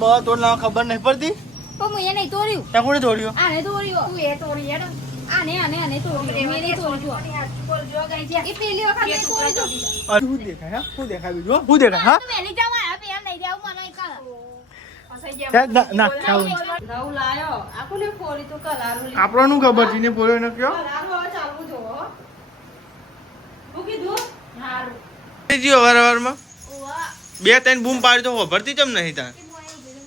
બસ તો ના ખબર નહીં પડતી પણ હું એ નહીં તોડ્યું. ત્યાં કોણે તોડ્યું આને તોડ્યું. તું એ તોડી હેડ. આને તોડ્યું. મેં નહીં તોડ્યું. એ પેલી વખત મેં તોડ્યું. શું દેખાય હા શું દેખાય બીજું શું દેખાય હા તું વહેલી જાવ આયા પેલા નહીં જાવ મને એકલા. ના ખાવું ઘઉં લાયો આખું લે ફોડી તો કલારું લે આપણને ખબર છે ને બોલ્યો ને કયો કલારું હવે ચાલવું જો હું કીધું હારું જીઓ વારવારમાં ઓવા. બે ત્રણ બૂમ પાડી તો ખબરતી કેમ નહીં તાર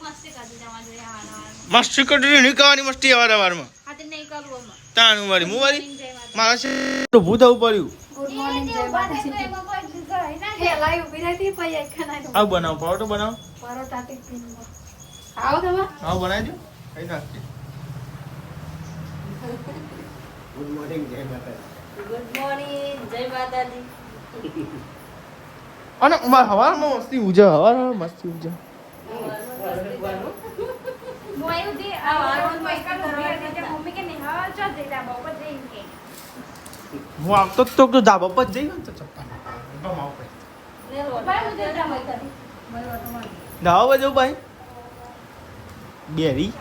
મસ્તી કરતી જવા જોઈએ હારા. મસ્તી કરી નહીં કરવાની મસ્તી વારવારમાં હા તે નહીં કરું અમે. તાણું વાળી હું વાળી મારા છે તો ભૂત આવું પડ્યું ગુડ મોર્નિંગ જય માતાજી. પેલા ઉભી રહેતી પછી એક ખાના આવું બનાવો પરોઠો બનાવો પરોઠા ટિફિન આવો તમે આવું બનાવી દો કઈ નાખજે ગુડ મોર્નિંગ જય માતાજી અને હવારમાં મસ્તી ઉજા હવારમાં મસ્તી ઉજા મોય ઉધી આ વાળો મસ્તી કરવા દે મમ્મી કે નહીં હા ચો દે તા બાપા જઈ કે. હું આવતો જ તો ધાબા પર જઈ ગયો તો ચપ્પા આવો લે રો ભાઈ ઉધી તા મય કરી. બરોબર તમારે ધાબા પર જવું ભાઈ બેરી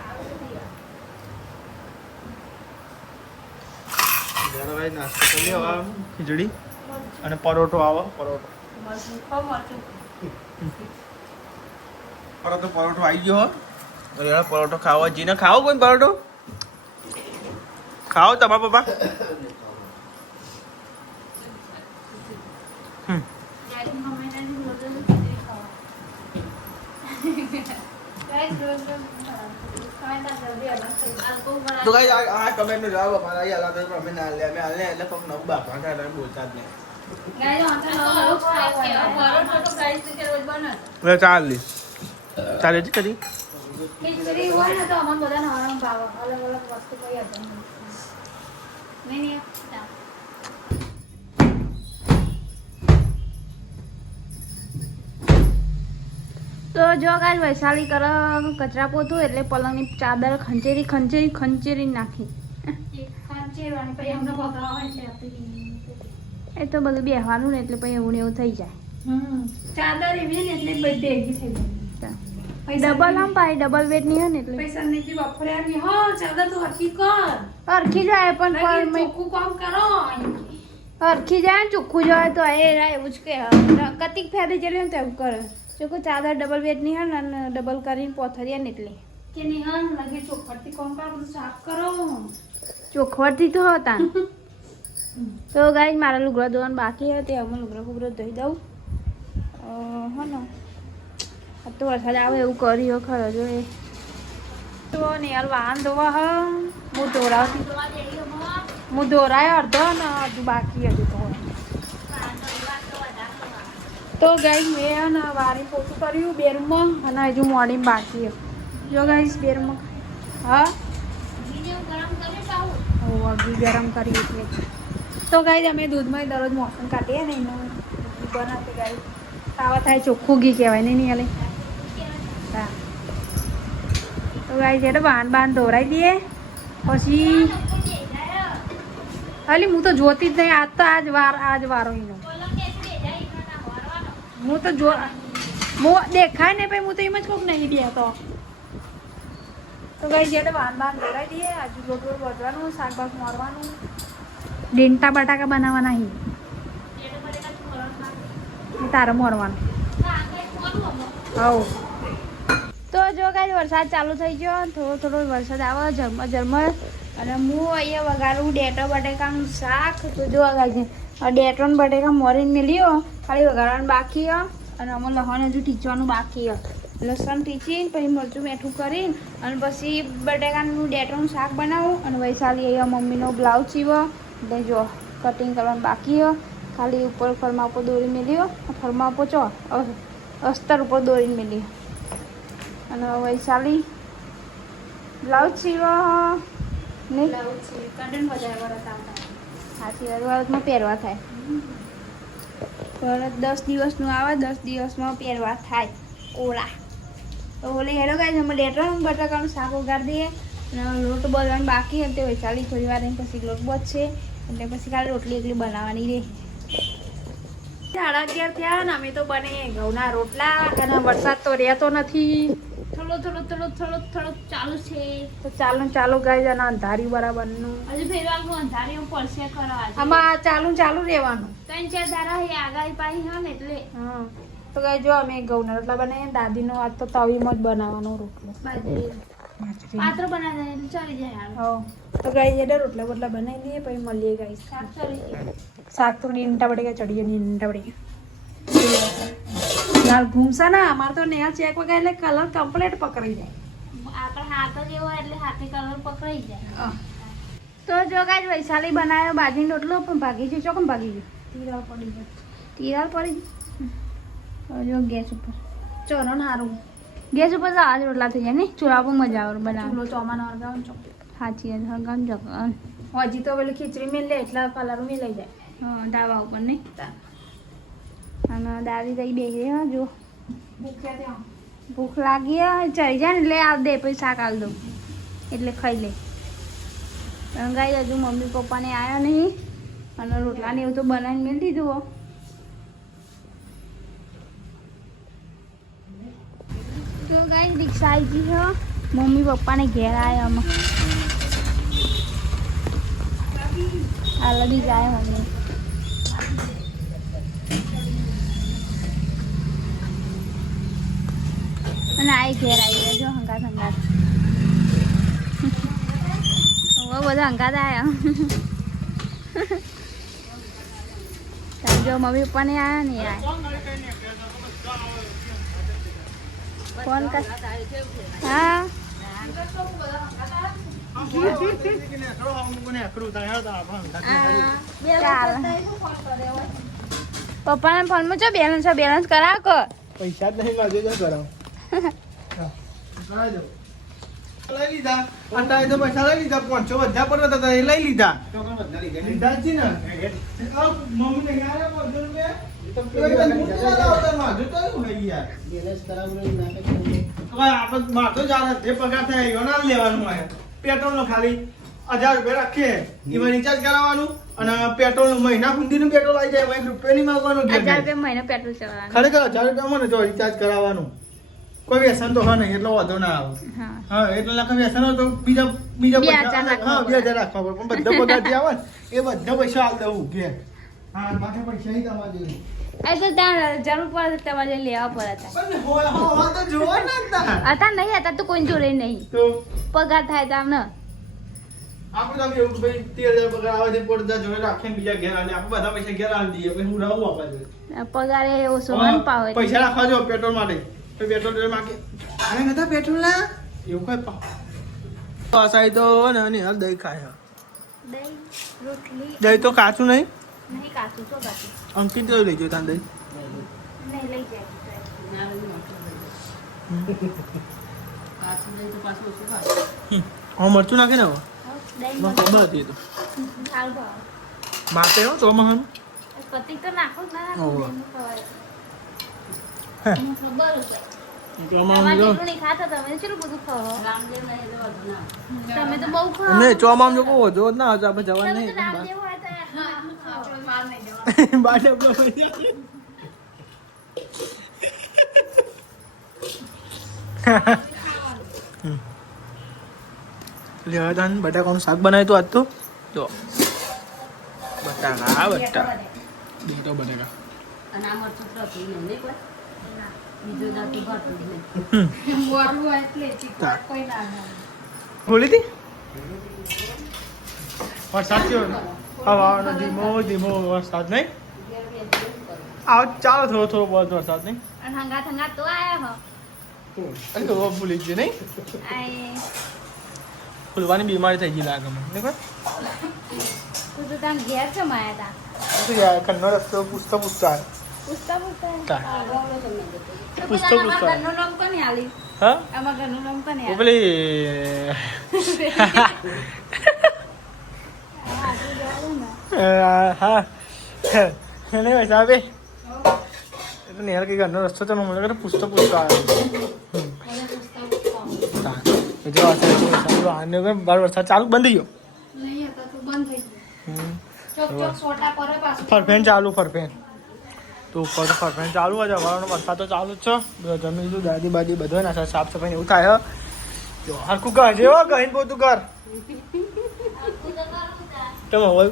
ભાઈ નાસ્તો કરી હવા ખીચડી અને પરોઠો આવો પરોઠો મરચું ખાવ મરચું પરોઠો આવી ગયો હો અરે યાર પરોઠો ખાવા જીને ખાઓ કોઈ પરોઠો ખાઓ તમારા પપ્પા ગાડી મમ્મી ને રોજ ખીચડી ખાવા. ગાઈસ રોજ ખાવા જલ્દી અલગ થઈ આલકો બરા તો ગાઈ આ કમેન્ટ નો જવાબ અમારા અહીં આલા તો અમે ના લે અમે આલે એટલે ફક્ત નવ બાપ કાંઠા બોલતા જ નહીં ગાઈસ આંતર નો પરોઠા તો ગાઈસ કે રોજ બને હવે ચાલ ચાલે જ કરી ખીચડી હોય ને તો અમને બધાને આરામ ભાવે. અલગ અલગ વસ્તુ કઈ હતા નહીં. તો જો ગાય વૈશાલી કર કચરા પોતું એટલે પલંગની ચાદર ખંચેરી નાખી. ખંચેરવાની પછી અમને બગાવવા છે એ તો બધું બેહવાનું ને એટલે પછી એવું ને એવું થઈ જાય. ચાદર એવી ને એટલે બધી ભેગી થઈ જાય ડબલ આમ પાય ડબલ વેટ નહીં હોય ને એટલે પૈસા ની બપોરે આવી હા ચાદર તો હરખી કર અરખી જાય પણ ચોખ્ખું કામ કરો અરખી જાય ને ચોખ્ખું જાય તો એ એવું જ કે કતિક ફેરી જઈએ ને તો એવું કરે ચોખ્ખું ચાદર ડબલ વેટ નહીં હોય ને ડબલ કરીને પોથરીએ ને એટલે કે નિહાન લગે ચોખવટથી કામ કરો બધું સાફ કરો ચોખવટથી તો હતા તો ગાઈ મારા લુગડા ધોવાનું બાકી હોય તે અમે લુગડા ધોઈ દઉં હો ને આ તો વરસાદ આવે એવું કર્યો ખરો જો એ તો ને યાર વાહન ધોવા હ હું ધોરાય અડધો ને હજુ બાકી હજુ તો ગાઈ મેં ને વારી પોતું કર્યું બેરૂમમાં અને હજુ મોડી બાકી જો ગાઈસ બેરૂમમાં હા ઘી ગરમ કરી એટલે તો ગાઈ અમે દૂધમાં દરરોજ મોસમ કાઢીએ ને એનું ઘી બનાવતી ગાઈ ખાવા થાય ચોખ્ખું ઘી કહેવાય ને નહીં અલે હા તો ગાઈ છે બાંધ ધોરાઈ દઈએ પછી અલી હું તો જોતી જ નહીં આજ તો આજ વારો એનો હું તો દેખાય ને ભાઈ હું તો એમ જ કોક નહીં બેતો તો ગાઈ છે બાંધ ધોરાઈ દઈએ આજુ લોટ વધવાનું શાકભાગ મારવાનું ડેંટા બટાકા બનાવવાના અહીં તારે મોરવાનું હવ તો જો કાંઈ વરસાદ ચાલુ થઈ ગયો થોડો વરસાદ આવે ઝરમર અને હું અહીંયા વગાડું ડેટો બટેકાનું શાક તો જો વગાડ છે ડેટો ને બટેકા મોરીને મેલ્યો ખાલી વગાડવાનું બાકી અને અમે લસણ હજુ ટીચવાનું બાકી લસણ ટીચીને પછી મરચું મીઠું કરીને અને પછી બટેકાનું ડેટોનું શાક બનાવું અને વૈશાલી અહીંયા મમ્મીનો બ્લાઉઝ સીવો એટલે જો કટિંગ કરવાનું બાકી ખાલી ઉપર ફરમા ઉપર દોરી મેલ્યો ફરમા ઉપર ચો અસ્તર ઉપર દોરીને મેલ્યો અને વૈશાલી બ્લાઉઝ સીવો નહીં સાચી વાત પહેરવા થાય પરત 10 દિવસનું આવે 10 દિવસમાં પહેરવા થાય ઓળા તો ઓલે હેડો ગાય અમે ડેટો બટાકાનું શાક ઉગાડી દઈએ અને લોટ બોલવાનું બાકી હતી વૈશાલી થોડી વાર પછી લોટ વધશે એટલે પછી ખાલી રોટલી એકલી બનાવવાની રહે 11:30 થયા ને અમે તો બને ઘઉંના રોટલા અને વરસાદ તો રહેતો નથી થોડો થોડો ચાલુ છે. તો ચાલુ ગાય અને અંધારી બરાબરનું હજુ ફેરવાનું અંધારી પડશે ખરા આજે. આમાં ચાલુ રહેવાનું. 3-4 દાડા હે આગાહી પાહી હે ને એટલે હા તો ગાય જો અમે ઘઉંના રોટલા બનાવીએ દાદીનો આજ તો તવીમાં જ બનાવવાનો રોટલો બાજરી પાત્ર બનાવી દે એટલે ચાલી જાય હાલ. હા તો ગાય એટલે રોટલા બોટલા બનાવી દઈએ પછી મળીએ ગાય શાક ચડી જાય. શાક તો નીંટા પડી ગયા ચડીએ નીંટા પડી ગયા લાલ ઘૂમસા ના અમારે તો નેલ ચેક વગર એટલે કલર કમ્પ્લીટ પકડાઈ જાય. આપણે હાથ જ એવો એટલે હાથે કલર પકડાઈ જાય. હા. તો જો ગાય વૈશાલી બનાવ્યો બાજરીનો રોટલો પણ ભાગી ગયો. ચોકમ ભાગી ગયો? તીરાવ પડી જાય તિરાડ પડી ગઈ. જો ગેસ ઉપર ચરણ હારું ગેસ ઉપર તો આજ રોટલા થઈ જાય ને ચૂલા પર મજા આવે બનાવ. ચૂલો ચોમાનો હરગાવ ચો સાચી વાત હગામ જગ હજી તો પેલું ખીચડી મેં લે એટલા કલર મેં લઈ જાય હા ધાબા ઉપર નહીં. અને દાદી તઈ બેસી હા જો ભૂખ્યા ત્યાં ભૂખ લાગી હે, ચડી જાય ને એટલે આવ દે પછી શાક આલ દઉં એટલે ખાઈ લે. ગાઈ હજુ મમ્મી પપ્પાને આવ્યા નહીં અને રોટલા ને એવું તો બનાવીને મેળ દીધું હો. તો ગાઈ રિક્ષા આવી ગઈ છે મમ્મી પપ્પાને ઘેર આવ્યા અમે હાલડી જાય મમ્મી અને આ ઘેર આવી ગયા જો હંગાત હંગાત બધા હંગાત આવ્યા જો મમ્મી પપ્પાને આવ્યા ને આ ફોન કર હા પપ્પાના ફોનમાં જો બેલેન્સ છે બેલેન્સ કરાવ કર પૈસા જ નહીં માજો જો કરાવ કરાવી દો લઈ લીધા અંદાજે તો પૈસા લઈ લીધા 500 વધ્યા પર હતા એ લઈ લીધા લીધા જ છે ને મમ્મી ને યાર 500 રૂપિયા પેટ્રોલ નો ખાલી 1000 રૂપિયા રાખીએ એમાં રિચાર્જ કરાવવાનું અને પેટ્રોલ નું મહિના સુધીનું પેટ્રોલ આવી જાય 1 રૂપિયા નહીં માંગવાનું 1000 રૂપિયા મહિને પેટ્રોલ ચલાવવાનું ખરેખર 1000 રૂપિયા મને તો રિચાર્જ કરાવવાનું કોઈ વ્યસન તો હોય નહીં એટલો વાંધો ના આવે હા હા એટલે લાખ વ્યસન હોય તો બીજા પૈસા 2000 રાખવા પડે પણ બધા પગાર જે આવે ને એ બધા પૈસા આલ દઉં ઘેર હા બાકી પૈસા નહીં તમારે જોઈએ એ તો ત્યાં જરૂર પડે તમારે લેવા પડે પણ હોય તો જોવો ને હતા નહીં હતા તો કોઈ જોડે નહીં તો પગાર થાય તમને આપણે તો એવું ભાઈ 13000 પગાર આવે છે પડદા જોડે રાખીને બીજા ઘેર આલે આપણે બધા પૈસા ઘેર આલી દઈએ પછી હું રહું આપવા જોઈએ પગાર એ ઓછો મન પાવે પૈસા રાખવા જો પેટ્રોલ માટે તો પેટ્રોલ જોડે માંગે આને નતા પેટ્રોલ ના એવું કોઈ પાવ પાસાઈ તો ને અને હાલ દહીં ખાય દહીં રોટલી દહીં તો કાચું નહીં નહીં કાચું તો કાચું અંકિત તો લઈ જો તાન દહીં નહીં લઈ જાય હા મરચું નાખે ને હવે દહીં મને ખબર હતી એ તો સારું ભાવ માપે હો તો મહન કતિક તો નાખો જ ના ઓહો. નાખો ખબર છે તો તમારે આમાં જેટલું નહીં ખાતા તમે કેટલું બધું ખાઓ તમે તો બહુ ખાઓ ને ચોમામ જો કહો જો ના હતો આપણે જવાનું તમે તો નહીં રામદેવ હોય તો બાટે લેવાદાન બટાકાનું શાક બનાવ્યું તો આજ તો જો બટાકા બેટો બટાકા બોલી હતી વરસાદ કેવો હવાનો ધીમો ધીમો વરસાદ નહીં આવ ચાલો થોડો થોડો બહુ વરસાદ નહીં અને હંગાત હંગાત તો આયા હો અને તો ભૂલી જ નહીં આય ફૂલવાની બીમારી થઈ ગઈ લાગે મને નહીં તું તો ત્યાં ઘેર છે માયા તા યાર કન્નો રસ્તો પૂછતા પૂછતા પૂછતા પૂછતા તા. તો પૂછતો પેલા પૂછતો. ઘરનું નામ કોને આલી હા આમાં ઘરનું નામ કોને ઓ આલી પેલી હા એને પૈસા આપે એટલે નેહર કઈ ઘરનો રસ્તો તો મને કરે પૂછતો પૂછતો આવ્યો બાર વરસાદ ચાલુ બંધ થઈ ગયો નહીં હતા તો બંધ થઈ ગયું ચોક ચોક છોટા પર પાછું ફરફેન ચાલુ ફરફેન તો તો ઉપર તો ફરફાઈને ચાલુ હોય છે. વાળાનો વરસાદ તો ચાલુ જ છે. બધું જમી લીધું, દાદી બાદી બધું ના સાફ સફાઈ એવું થાય. જો હરખું ઘર જેવો કહીને પોતું ઘર તમે હોય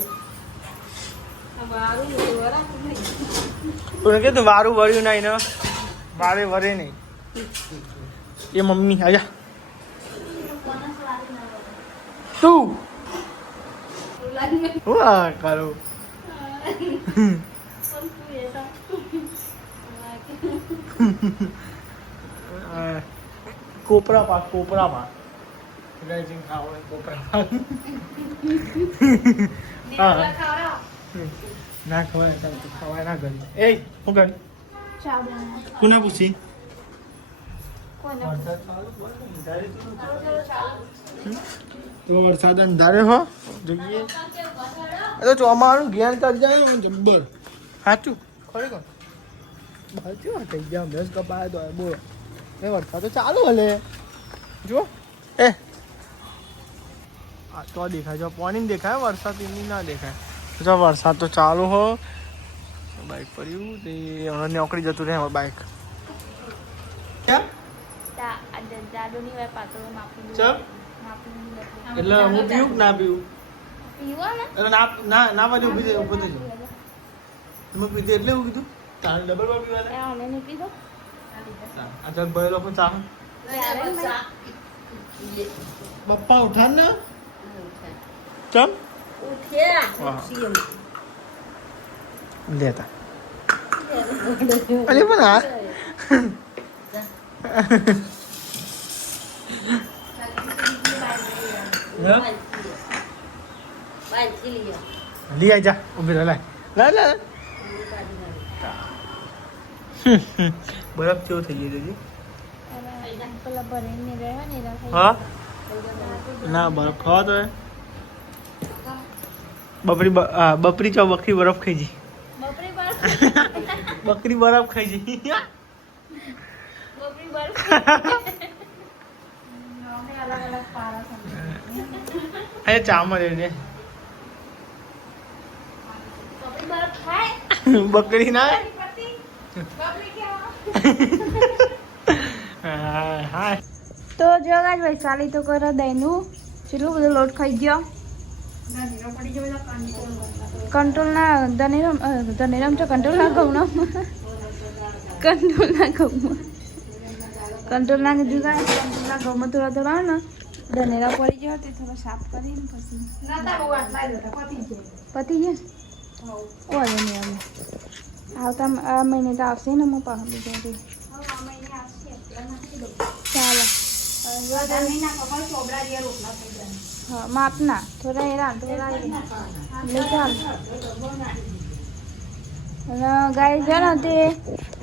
તું કીધું વારું વળ્યું નહીં ને વારે વરે નહીં. એ મમ્મી આજા તું વાહ કરું કોપરા પાક ખાવા કોપરા પાક ના ખવાય ખવાય ના કરી એ શું કરી કોના પૂછી તો વરસાદ અંધારે હો જોઈએ તો ચોમાનું ઘેર ચડી જાય જબ્બર સાચું ખરેખર સાચું થઈ ગયા ભેંસ કપાય તો બોલો એ વરસાદ તો ચાલુ હલે જો એ આ તો દેખાય જો પાણી દેખાય વરસાદ એમની ના દેખાય જો વરસાદ તો ચાલુ હો બાઇક પડ્યું તે હમણાં નોકરી જતું રહે બાઇક એટલે હું પીવું કે ના પીવું એટલે ના ના બાજુ ઉભી થઈ ઉભો થઈ તમે પીધી એટલે એવું કીધું તારે ડબલ માં પીવા આ જગ ભરેલો પણ ચાહ પપ્પા ઉઠાન ને ચમ લેતા અરે પણ આ લી જા ઉભી રહે લા લા બરફ કેવો થઈ ગયો હા ના બરફ ખાવા તો બપરી ચો બકરી બરફ ખાઈ જી બકરી બરફ ખાઈ જી અરે ચામર એને બકરી ના તો જો ગાજ વૈશાલી તો કરો દહીંનું કેટલું બધું લોટ ખાઈ ગયો કંટ્રોલ ના ધનેરામ છે કંટ્રોલ ના ઘઉં કંટ્રોલ ના ઘઉં કંટ્રોલ ના કીધું કાંઈ કંટ્રોલ ના ઘઉંમાં થોડા થોડા ને ધનેરા પડી ગયો તે થોડો સાફ કરીને પછી પતી ગયા ઓળે નહીં અમે આવતા આ મહિને તો આવશે ને હું પાછું બીજા ચાલો હા માપના થોડા એ રાંધો ચાલ અને ગાય છે ને તે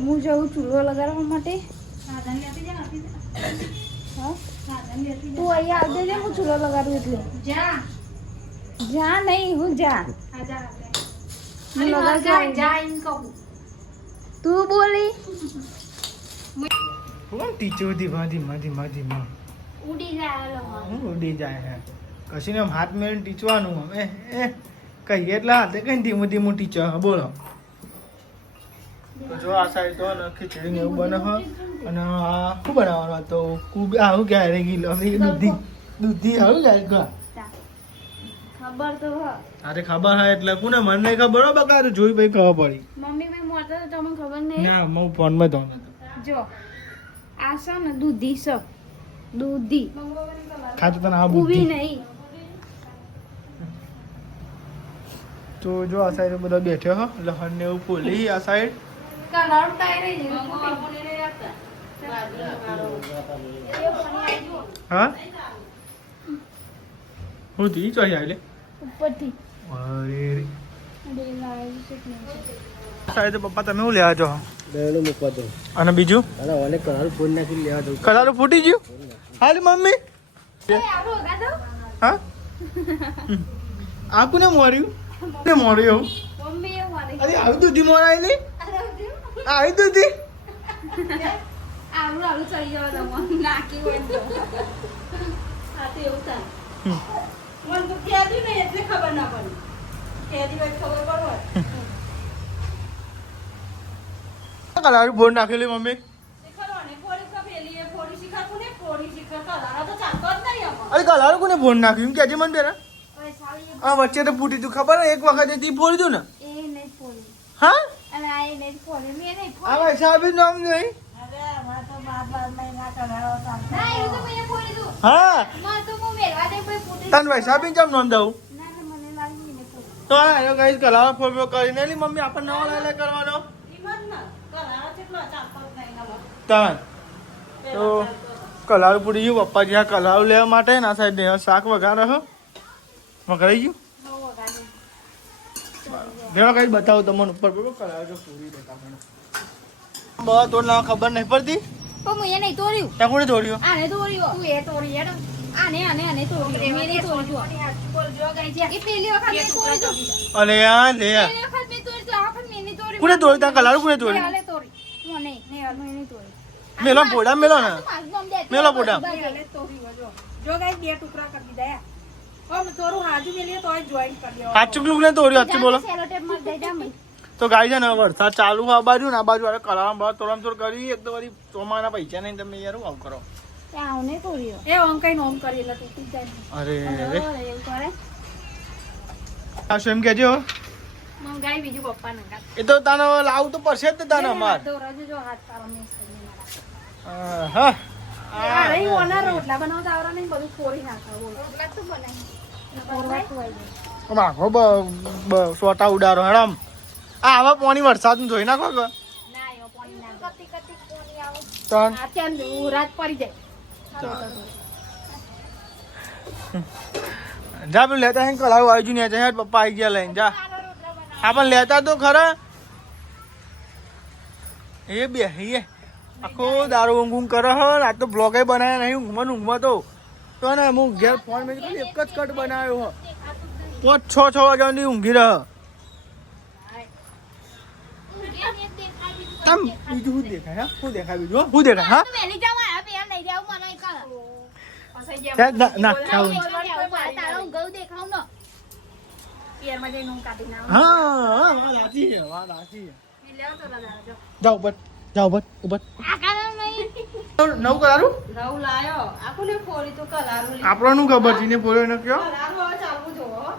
હું જઉં ચૂલો લગાડવા માટે હા તું અહીંયા આવજે છે હું ચૂલો લગાડું એટલે જા નહીં હું જા તું બોલી ટીચું ધીમા ધીમા ધીમા ધીમા ઉડી જાય હે કશી ને હાથ મેળવીને ટીચવાનું અમે કહીએ એટલે હાથે કઈ ધીમું ધીમું ટીચર બોલો તો જો આ સાઈડ તો ખીચડી ને એવું બને હ અને આ શું બનાવવાનું તો આવું ક્યારે ગીલો દૂધી દૂધી આવું જાય ખબર તો હ અરે ખબર હા એટલે કોને મને નહીં ખબર હો બકા જોઈ ભાઈ ખબર પડી મમ્મી મેં મોટા તો તમને ખબર નહીં ના હું ફોન માં દઉં જો આ છે ને દૂધી છે દૂધી ખાતું તને આ ઊભી બુદ્ધિ નહીં તો જો આ સાઈડ બધા બેઠ્યો હો લહણ ને એવું ફોલી આ સાઈડ હા હું તી ચોઈ આલે ઉપરથી અરે રે સાઈડ પપ્પા તમે હું લેવા જો બેનું મૂકવા દો અને બીજું અને ઓલે કરારું ફોન નાખી લેવા દઉં કલારું ફૂટી ગયું હાલી મમ્મી હા આ કોને મોર્યું કોને મોર્યું મમ્મી એવું મારે અરે આવી દૂધી મોરાય નહીં આવી દૂધી આવું આવું ચડી જવા તમે નાખી હોય તો આ તો એવું થાય મને તો કહેતી નહીં એટલે ખબર ના પડી કહેતી હોય ખબર પડે કલારું ફોન નાખેલી મમ્મી શિખરોને ફોડી કપેલી એ ફોડી શિખર કોને ફોડી શિખર કલારા તો ચાલતો જ નહીં આમાં. અરે કલારું કોને ફોન નાખ્યું કેજે મને પેલા ઓય સાલી આ વચ્ચે તો ફૂટી તું ખબર એક વખત તી ફોડી દઉં ને એ નહીં ફોડી હા અને આ એ નહીં ફોડી મેં નહીં આ ફોડી સાહેબ નામ નહીં અરે માર તો 12 મહિના કલારો ચાલતો. ના એવું તો મેં ફોડી દઉં હા માં તો હું મેલવા દે કોઈ ફૂટી તન ભાઈ સાહેબ કેમ નામ દઉં ના તો મને લાગી ને ફોડી તો આ કઈ કલારો ફોન કરીને એલી મમ્મી આપણને નવો લઈ કરવાનો ઈમન ના કલારો કેટલો ચાલતો જ નહીં આમાં. તાન તો કલારું પૂરી ગયું પપ્પાજી આ કલારું લેવા માટે ના સાઈડ ને શાક વઘારે હો વઘારાઈ ગયું બહુ વગાડે ઘણો કઈ બતાવું તમને ઉપર બરોબર કલારું તો પૂરી દેતા મને બસ તો ના ખબર નહીં પડતી પણ હું એ નહીં તોડ્યું ત્યાં કોને જોડ્યું આને તોડ્યું તું એ તોડી હેડો આને તોડ્યું મેં નહીં તોડ્યું બોલજો ગાઈ છે એ પેલી વખત મેં તોડ્યું અને આ લે પેલી વખત મેં તોડ્યું આ વખત મેં નહીં તોડ્યું કોને તોડી ત્યાં કલારું કોને તોડી હાલે તોડી હું નહીં નહીં તોડી મેલો પોડા મેલો ને મેલો પોડા જો ગાઈ બે ટુકડા કરી દીધા યાર. ઓમ થોડું હાજુ મેલીએ તોય જોઈન્ટ કરી દેવા. સાચું પેલું કોને તોડ્યું સાચું બોલો સેલો ટેપ માં દઈ દે મય તો ગાય છે ને વરસાદ ચાલુ હોય આ બાજુ ને આ બાજુ અરે કલારામ બહાર તોડ કરી એક તો વળી ચોમાના પૈસા નહીં તમે યાર હું આવું કરો ત્યાં ને તોડ્યો એ ઓમ કઈ નોમ કરી એટલે તૂટી જ જાય. અરે એવું કરે આ શું એમ કહેજો મંગાઈ બીજું પપ્પા નંગા એ તો તાનો લાવું તો પડશે જ ને તાને અમાર તો રજો જો હાથ તારો મિસ કરી મારા. હા આ રહી ઓના રોટલા બનાવતા આવરા નહીં બધું ફોડી નાખા બોલ. રોટલા તો બનાવી ફોરવા ખવાઈ જાય. માખો સોટા ઉડારો હેડમ આ આવા પાણી વરસાદ જોઈ નાખો કે ના એવો પાણી ના કતી કતી કોની આવો તન આ કેમ રાત પડી જાય. જા પેલું લેતા હે કલાવ આવી ને હેડ પપ્પા આવી ગયા લઈને જા હા પણ લેતા તો ખરા એ બે એ આખો દારૂ ઊંઘ કરે હો આ તો બ્લોગે બનાવ્યા નહીં ઊંઘમાં તો ને હું ઘેર ફોન મેં એક જ કટ બનાવ્યો હો 5-6 વાગ્યાની ઊંઘી રહે તમ બીજું શું દેખાય હા શું દેખાય બીજું શું દેખાય હા મેલી જાવ આ પેન લઈ જાવ મને કર ફસાઈ ગયા. ના ખાવું તારો ગૌ દેખાવ ન પિયરમાં જઈને હું કાઢી નાખું. હા વાત સાચી છે વાત સાચી છે ઈ લેવો તો દાદા જો. જાઓ બટ જાઓ બટ ઉભટ આ કારણ નહીં નવું કરારું રવ લાયો આખું ને ફોડી તો કલારું લી. આપણને ખબર છે ને બોલ્યો ને કયો કલારું હવે ચાલવું જો હો.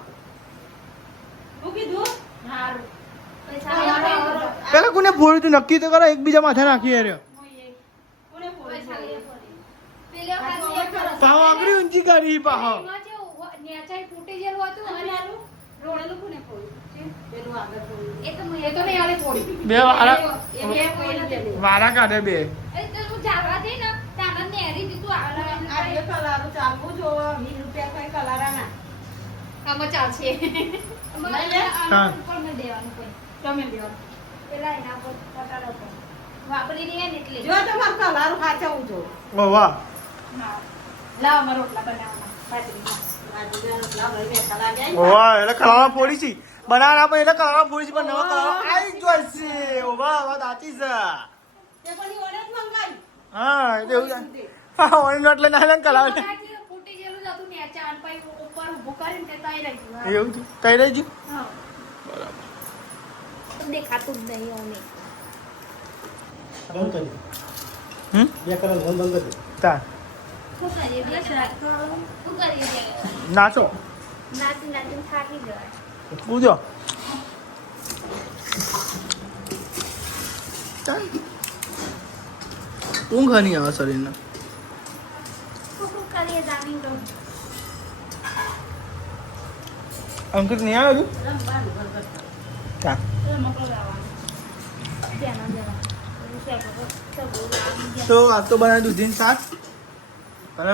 હું કીધું હારું. પેલા કોને ફોડ્યું તું નક્કી તો કરો એકબીજા માથે નાખી રહ્યો કોને ફોડી છે? પેલો પાહો આગળ ઊંચી કરી પાહો નેચાઈ ફૂટી ગયેલું હતું અને રોડેલું કોને ફોડ્યું? પેલું આગળ ફોડ્યું. એ તો એ તો નહીં આલે ફોડી. બે વાળા એ બે ફોડી ગયેલું. વાળા કાઢે બે એ તો તું જાવા દે ને તારા નેરી દીધું આ બે કલારું ચાલવું જો 20 રૂપિયા કઈ કલારાના. આમાં ચાલશે હા. પણ મેં દેવાનું કોઈ તમે લ્યો. પેલા એના પર પટાડા પર વાપરી રહ્યા ને એટલે જો તમારે કલારું ખાચવું જો. ઓ વાહ હા. લાવ અમારા રોટલા બનાવવાના. બાજરીના. બાજરીના રોટલા ભાઈ બેઠા લાગ્યા. ઓ વાહ એટલે કલાવા ફોડી છે બનાવવા પણ એટલે કલાવા ફોડી છે પણ નવા કલાવા આવી જ જોઈશે ઓ વાહ વાત સાચી છે તે પણ ઈ ઓને જ મંગાઈ. હા એટલે એવું છે હા ઓન એટલે ના લે કલાવા ફૂટી ગયેલું જ હતું નેચા અને પછી ઉપર ઊભું કરીને તે તાઈ રાખ્યું એવું છે કઈ રહી ગયું હા તો દેખાતું જ નહીં ઓને બંધ કરી હમ બે કલાક બંધ કરી તા શું કરીએ બે શું કરીએ બે નાચો નાચી નાચી થાકી જવાય કૂદો ઊંઘ નહીં આવે શરીરને શું કરીએ જાણી તો અંકિત નહીં આવે હજુ રમવાનું બરોબર. તા રમકડું લાવવાનું. ધ્યાન જવા તો આજ તો બનાવી દૂધીનું શાક અને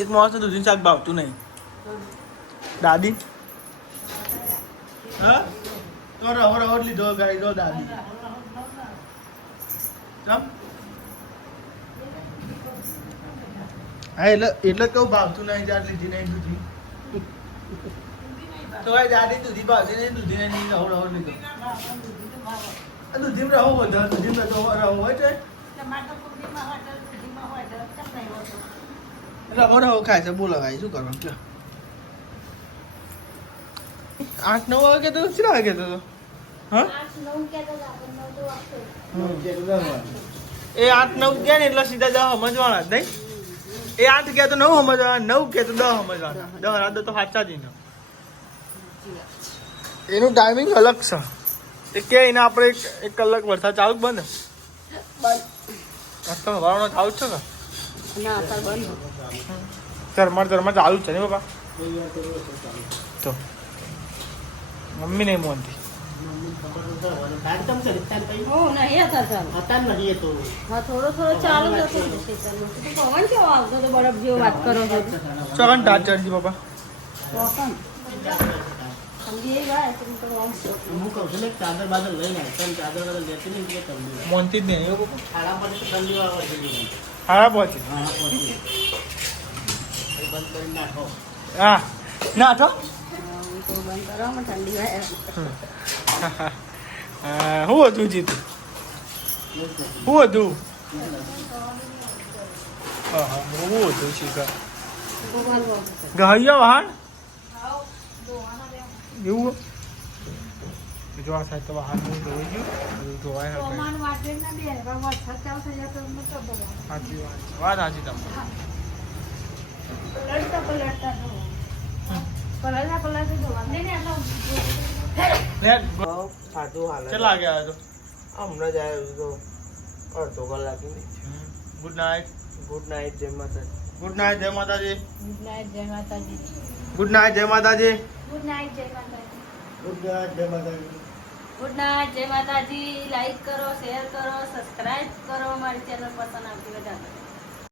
એક માણસ દૂધીનું શાક ભાવતું નહીં દાદી હા તો રવો રવો જ લીધો ગાઈ દો દાદી ચમ હા એટલે જ કહું ભાવતું નહીં ત્યારે લીધી નહીં દૂધી તો ભાઈ દાદી દૂધી ભાવતી નહીં દૂધી નહીં રવો રવો લીધો દૂધીમાં રહો બધા દૂધીમાં રહો હોય છે ટમાટર કુકડીમાં હોય તો દૂધીમાં હોય તો કેમ નહીં હોતું? રવો રવો ખાય છે બોલો ભાઈ શું કરવાનું કયો 8-9 વાગે તો શું વાગે તો હા 8-9 કહેતા હતા પણ 9 તો વાગતો. એ 8-9 ગયા ને એટલે સીધા 10 સમજવાના જ નહીં. એ 8 ગયા તો 9 સમજવાના, 9 ગયા તો 10 સમજવાના. 10 રાત તો સાચા જ ને. એનું ટાઈમિંગ અલગ છે. એ કે એને આપણે 1 કલાક વરસાદ ચાલુ જ બંધ. તો હવાનો ચાલુ જ છે ને. ના સર બંધ. ઝરમર ચાલુ જ છે ને બાપા. તો મમ્મી નહીં મોનતી. ઓ નહીં હતા ચાલુ. હા થોડો ચાલુ જ હતો ને ખેતરનું. તો પવન કેવો આવતો તો બરફ જેવો વાત કરો છો. ચોકન ટાટ ચડજી બાપા. પવન. સમજી ગયા તો હું તો આમ મોનતી જ નહીં એવું બાપા. હારા પહોંચી. હા ના છો. હું તો બંધ કરવામાં ઠંડી વાય. શું હતું જીતું? શું હતું? શું હતું શીખા? ગહૈયા વાહન એવું જો આ સાહેબ તો વાહન નહીં ધોઈ ગયું બધું ધોવાય હવે. ચોમાનું વાટે ના બે પણ વરસાદ ચાલુ થઈ જાય તો નતો બગાડ. સાચી વાત છે. વાત સાચી તમે. પલટતા પલટતા ધોવાનું. નહીં ચલા ગયા તો હમણાં જ આવ્યો તો અડધો કલાક ગુડ નાઇટ. ગુડ નાઇટ જય માતા. ગુડ નાઇટ જય માતાજી. ગુડ નાઇટ જય માતાજી. ગુડ નાઇટ જય માતાજી. ગુડ નાઇટ જય માતાજી. ગુડ નાઇટ જય માતા. ગુડ નાઇટ જય માતાજી. લાઈક કરો, શેર કરો, સબસ્ક્રાઇબ કરો. મારી ચેનલ પસંદ આવતી વધારે.